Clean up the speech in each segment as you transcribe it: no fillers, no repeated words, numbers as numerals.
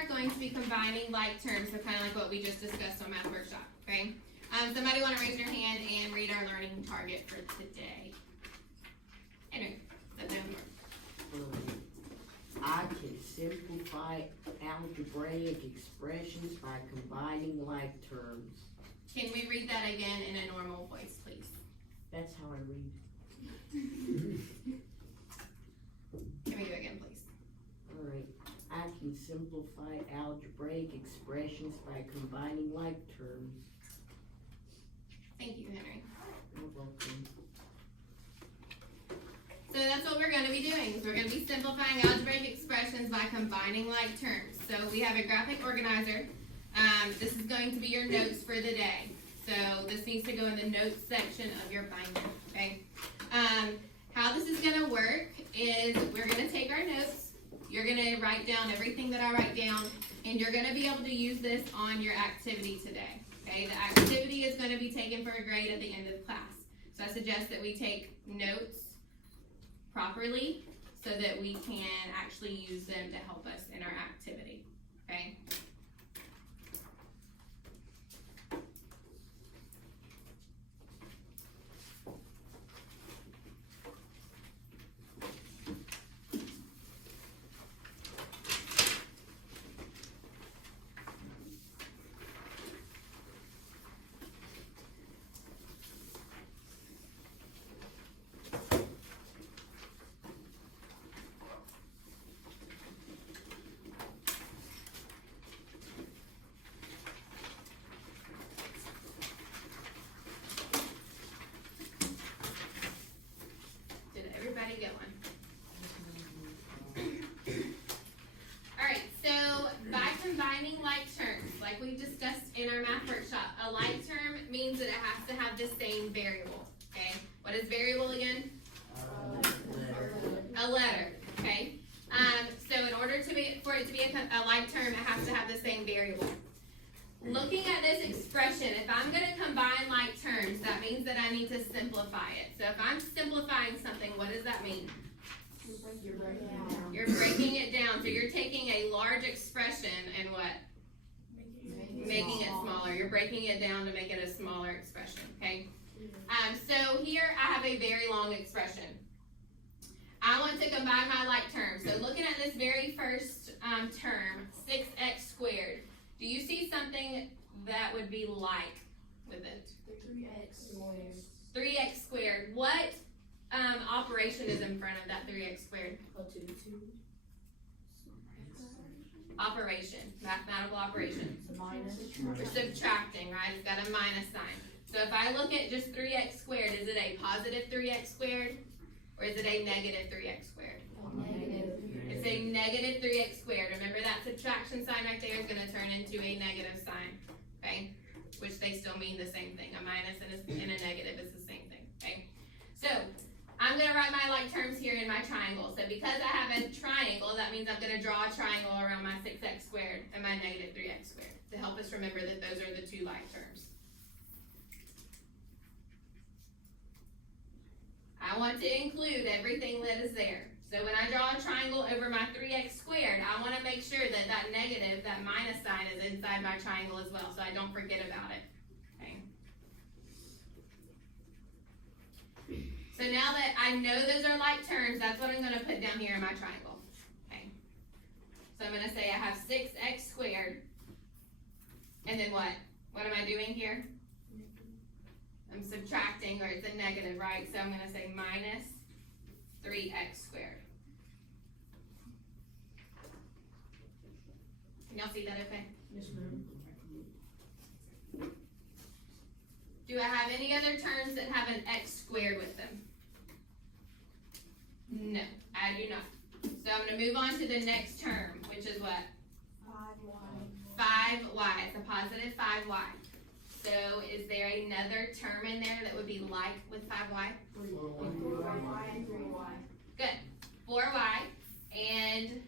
are going to be combining like terms, so kind of like what we just discussed on Math Workshop, okay? Somebody want to raise your hand and read our learning target for today? Henry, is that homework? I can simplify algebraic expressions by combining like terms. Can we read that again in a normal voice, please? That's how I read. Can we do it again, please? Alright. I can simplify algebraic expressions by combining like terms. Thank you, Henry. You're welcome. So that's what we're going to be doing. Is we're going to be simplifying algebraic expressions by combining like terms. So we have a graphic organizer. This is going to be your notes for the day. So this needs to go in the notes section of your binder. Okay. How this is going to work is we're going to take our notes. You're going to write down everything that I write down, and you're going to be able to use this on your activity today. Okay. The activity is going to be taken for a grade at the end of the class. So I suggest that we take notes properly so that we can actually use them to help us in our activity, okay? In our math workshop, a like term means that it has to have the same variable, okay? What is variable again? A letter, okay? So in order for it to be a like term, it has to have the same variable. Looking at this expression, if I'm going to combine like terms, that means that I need to simplify it. So if I'm simplifying something, what does that mean? You're breaking it down. So you're taking a large expression and what? Making it smaller. You're breaking it down to make it a smaller expression, okay? So here I have a very long expression. I want to combine my like terms. So looking at this very first term, 6x squared, do you see something that would be like with it? 3x squared. 3x squared. What operation is in front of that 3x squared? Operation, mathematical operation. We're subtracting, right? It's got a minus sign. So if I look at just 3x squared, is it a positive 3x squared? Or is it a negative 3x squared? Negative. It's a negative 3x squared. Remember that subtraction sign right there is going to turn into a negative sign, okay? Which they still mean the same thing. A minus and a negative is the same thing, okay? So I'm going to write my like terms here in my triangle. So because I have a triangle, that means I'm going to draw a triangle around my 6x squared and my negative 3x squared to help us remember that those are the two like terms. I want to include everything that is there. So when I draw a triangle over my 3x squared, I want to make sure that that negative, that minus sign is inside my triangle as well, so I don't forget about it. Okay. So now that I know those are like terms, that's what I'm going to put down here in my triangle. Okay. So I'm going to say I have 6x squared. And then what? What am I doing here? I'm subtracting, or it's a negative, right? So I'm going to say minus 3x squared. Can y'all see that okay? Yes, ma'am. Do I have any other terms that have an x squared with them? No, I do not. So I'm going to move on to the next term, which is what? 5y. It's a positive 5y. So is there another term in there that would be like with 5y? 4y and 3y. Good. 4y and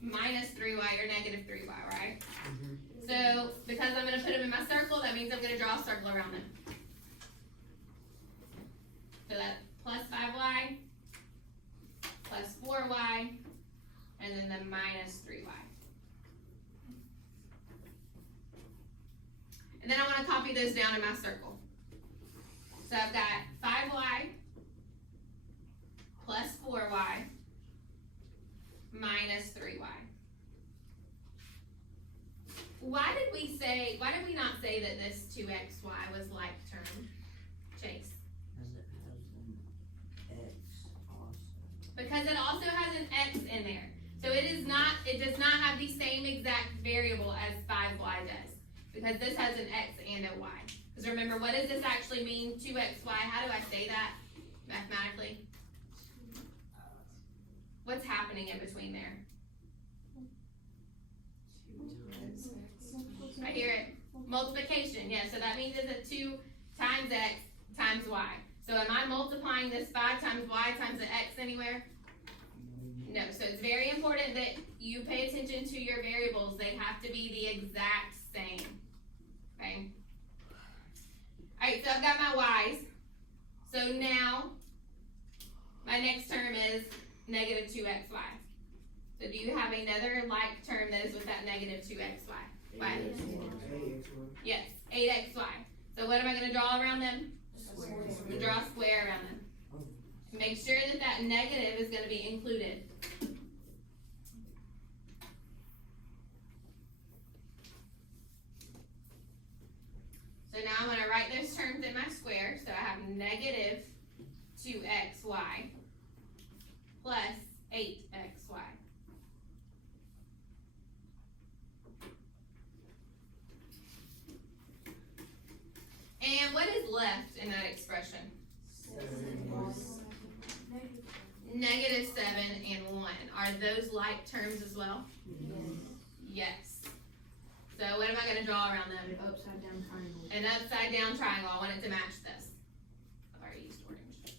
minus 3y or negative 3y, right? So because I'm going to put them in my circle, that means I'm going to draw a circle around them. So that's plus 5y, plus 4y, and then the minus 3y. And then I wanna copy those down in my circle. So I've got 5y plus 4y minus 3y. Why did we not say that this 2xy was like term, Chase? Because it has an X also. Because it also has an x in there. So it does not have the same exact variable as 5y does. Because this has an x and a y. Because remember, what does this actually mean, 2xy? How do I say that mathematically? What's happening in between there? I hear it. Multiplication, yeah, so that means it's a 2 times x times y. So am I multiplying this 5 times y times the x anywhere? No, so it's very important that you pay attention to your variables. They have to be the exact same, okay? Alright, so I've got my y's. So now, my next term is negative 2xy. So do you have another like term that is with that negative 2xy? Y. Yes, 8xy. So what am I going to draw around them? Draw a square around them. Make sure that that negative is going to be included. So now I'm going to write those terms in my square. So I have negative 2xy plus 8xy. And what is left in that expression? Negative 7 and 1. Are those like terms as well? Yes. So what am I going to draw around them? An upside down triangle. An upside down triangle. I want it to match this. I've already used orange.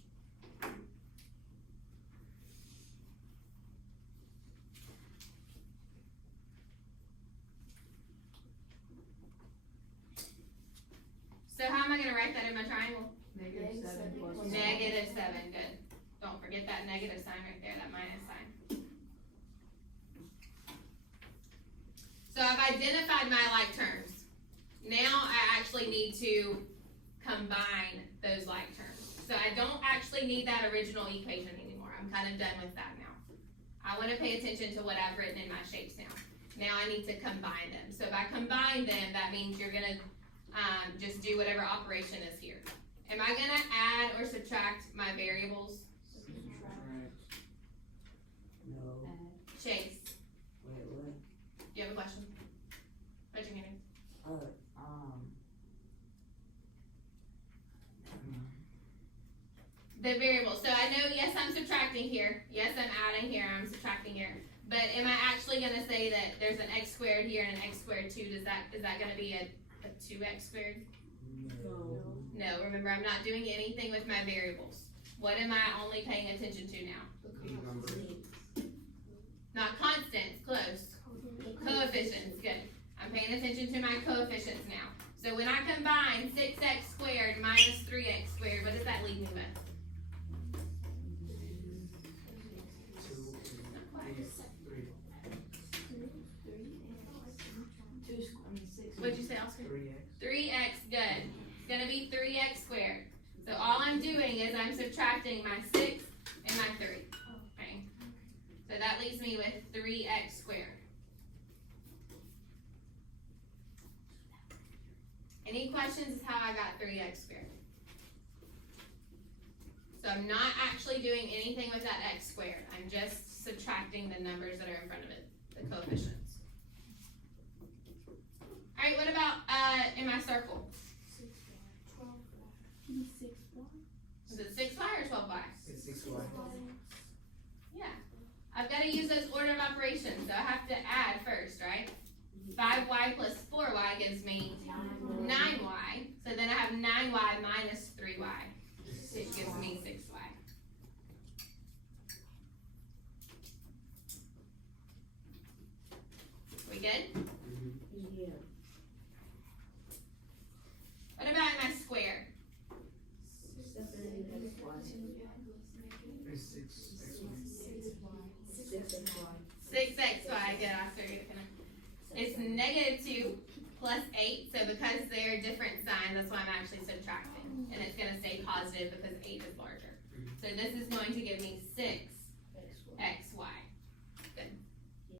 So how am I going to write that in my triangle? Negative 7 plus. Negative 7, good. Don't forget that negative sign right there, that minus sign. So I've identified my like terms. Now I actually need to combine those like terms. So I don't actually need that original equation anymore. I'm kind of done with that now. I want to pay attention to what I've written in my shapes now. Now I need to combine them. So if I combine them, that means you're going to just do whatever operation is here. Am I going to add or subtract my variables? No. Chase, Wait, what? do you have a question? Raise your hand. The variable. So I know, yes, I'm subtracting here. Yes, I'm adding here. I'm subtracting here. But am I actually going to say that there's an x squared here and an x squared too? Is that going to be a 2x squared? No. No, remember, I'm not doing anything with my variables. What am I only paying attention to now? Not constants, close. Coefficients, good. I'm paying attention to my coefficients now. So when I combine 6x squared minus 3x squared, what does that leave me with? What'd you say, Oscar? 3x, good. It's gonna be 3x squared. So all I'm doing is I'm subtracting my 6 and my 3. Okay. So that leaves me with 3x squared. Any questions as how I got 3x squared? So I'm not actually doing anything with that x squared. I'm just subtracting the numbers that are in front of it, the coefficients. Alright, what about in my circle? Is it 6y or 12y? It's 6y. Yeah. I've got to use those order of operations, so I have to add first, right? 5y plus 4y gives me 9y. So then I have 9y minus 3y, which gives me 6y. We good? Yeah. What about in my square? It's 6xy. 6xy, good, Oscar. It's negative 2 plus 8, so because they're different signs, that's why I'm actually subtracting. And it's gonna stay positive because 8 is larger. So this is going to give me 6